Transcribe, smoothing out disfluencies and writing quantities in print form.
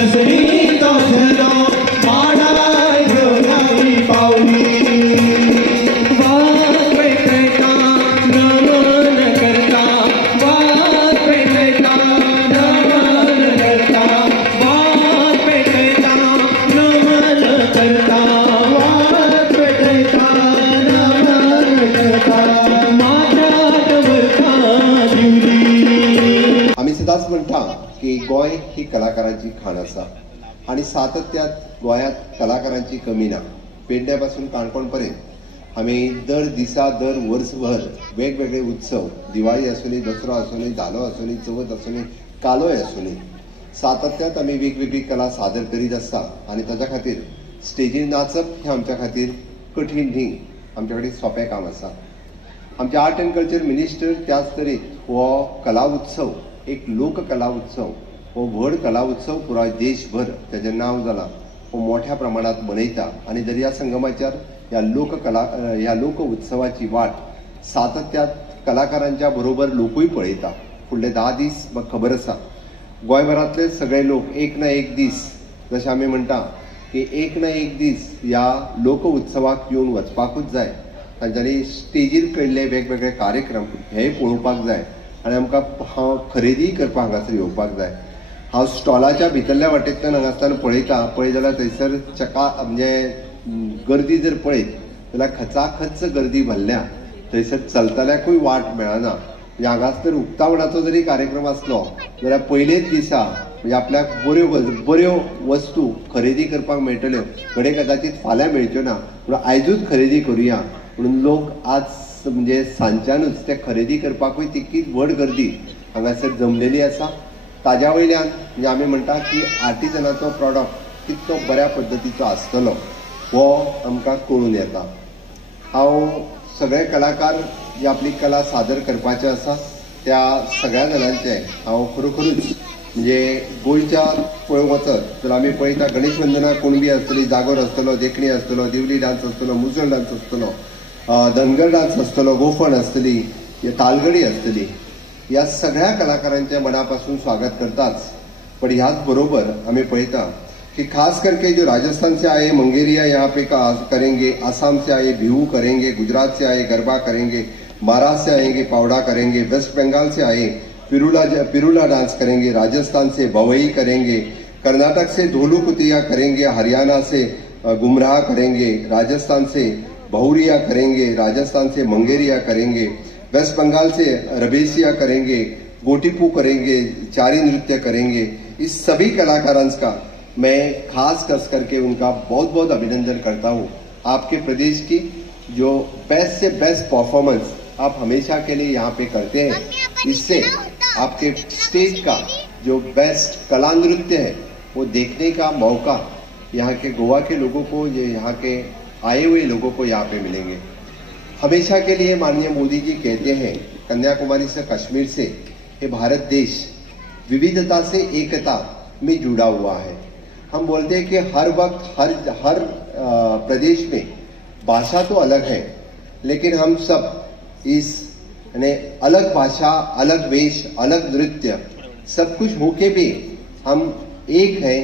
दसरीचो झरो माडाय घेवनावी पावली वाट पेटयता नमन करता वाट पेटयता नमन करता वाट पेटयता नमन करता वाट पेटयता नमन करता माथ्यात वरता दिवली। आम्ही सदांच म्हणटा की गोय ही कलाकारांची खाण आसा आणि सातत्यात गोयात कलाकारांची कमी ना। पेडण्यापासून काणकोणपर्यंत आम्ही दर दिसा दर वर्सभर वेगवेगळे उत्सव, दिवाळी आसुनी, दसरो आसुनी, धालो आसुनी, चवथ आसुनी, कालोय आसुनी, सातत्यात आम्ही वेगवेगळी कला सादर करीत आसता आणि ताच्या खातीर स्टेजीर नाचप हे आमच्या खातीर कठीण न्ही, आमच्या कडेन सोपें काम आसा। आमचे आर्ट एंड कल्चर मिनिस्टर त्याच तरेन हो कला उत्सव एक लोककला उत्सव हो व्हड कला उत्सव पुराय देशभर त्याचे नाव जाला हो मोठ्या प्रमाणात मनयता आणि दर्या संगमाचेर ह्या लोक उत्सवाची वाट सातत्यात कलाकारांच्या बरोबर लोकूय पळयता। फुडले 10 दीस म्हाका खबर आसा गोंयभरांतले सगळे लोक एक ना एक दीस जशें आमी म्हणटा की एक ना एक दीस ह्या लोक उत्सवाक येवन वचपाकूच जाय। तांच्यांनी स्टेजीर केल्ले वेगवेगळे कार्यक्रम हे पळोवपाक जाय आणि आमकां खरेदी करपाक हांगासर येवपाक जाय। हांव स्टॉलाच्या भितरल्या वाटेंतल्यान हांगासर पळय जाल्यार थंयसर म्हणजे गर्दी जर पळयत जाल्यार खचाखच गर्दी भरल्या, थंयसर चलतल्याकूय वाट मेळना। म्हणजे हांगासर उक्तावणाचो जरी कार्यक्रम आसलो जाल्यार पयलेच दिसा म्हणजे आपल्याक बऱ्यो वस्तू खरेदी करपाक मेळटल्यो, घडये कदाचित फाल्यां मेळच्यो ना, पूण आयजूच खरेदी करुया म्हणून लोक आज म्हणजे सांच्यानूच ते खरेदी करपाकूय तितकीच व्हड गर्दी हांगासर जमलेली आसा। ताज्या वयल्यान म्हणजे आमी म्हणटा की आर्टिजनाचो प्रॉडक्ट कितलो बऱ्या पद्दतीचो आसतलो हो आमकां कळून येता। हांव सगळे कलाकार जे आपली कला सादर करपाचे आसा त्या सगळ्या जाणांचे हांव खरोखरूच म्हणजे गोंयच्या पळोवंक वचत जाल्यार आमी पळयता गणेश वंदना कुणबी आसतली, जागोर आसतलो, देखणी आसतलो, दिवली डान्स आसतलो, मुसळ डान्स आसतलो, धनगर डान्स आसतलो, गोफण आसतली, तालगडी आसतली, ह्या सगळ्या कलाकारांचे मनापासून स्वागत करताच। पण ह्याच बरोबर आम्ही पळयता की खास करके जो राजस्थान से आए मंगेरिया यहाँ पे करेंगे, आसाम से आए बिहू करेंगे, गुजरात से आए गरबा करेंगे, महाराष्ट्र से आएंगे पावड़ा करेंगे, वेस्ट बंगाल से आए पिरूला डांस करेंगे, राजस्थान से बवई करेंगे, कर्नाटक से धोलू कुतिया करेंगे, हरियाणा से गुमराह करेंगे, राजस्थान से बहुरिया करेंगे, राजस्थान से मंगेरिया करेंगे, वेस्ट बंगाल से रबेसिया करेंगे, गोटीपू करेंगे, चारी नृत्य करेंगे। इस सभी कलाकारों का मैं खास करके उनका बहुत बहुत अभिनंदन करता हूँ। आपके प्रदेश की जो बेस्ट से बेस्ट परफॉर्मेंस आप हमेशा के लिए यहाँ पे करते हैं, इससे आपके स्टेज का जो बेस्ट कला नृत्य है वो देखने का मौका यहाँ के गोवा के लोगों को, यहाँ के आए हुए लोगों को यहाँ पे मिलेंगे। हमेशा के लिए माननीय मोदी जी कहते हैं कन्याकुमारी से कश्मीर से ये भारत देश विविधता से एकता में जुड़ा हुआ है। हम बोलते हैं कि हर वक्त हर प्रदेश में भाषा तो अलग है, लेकिन हम सब इस अलग भाषा, अलग वेश, अलग नृत्य सब कुछ होके भी हम एक हैं।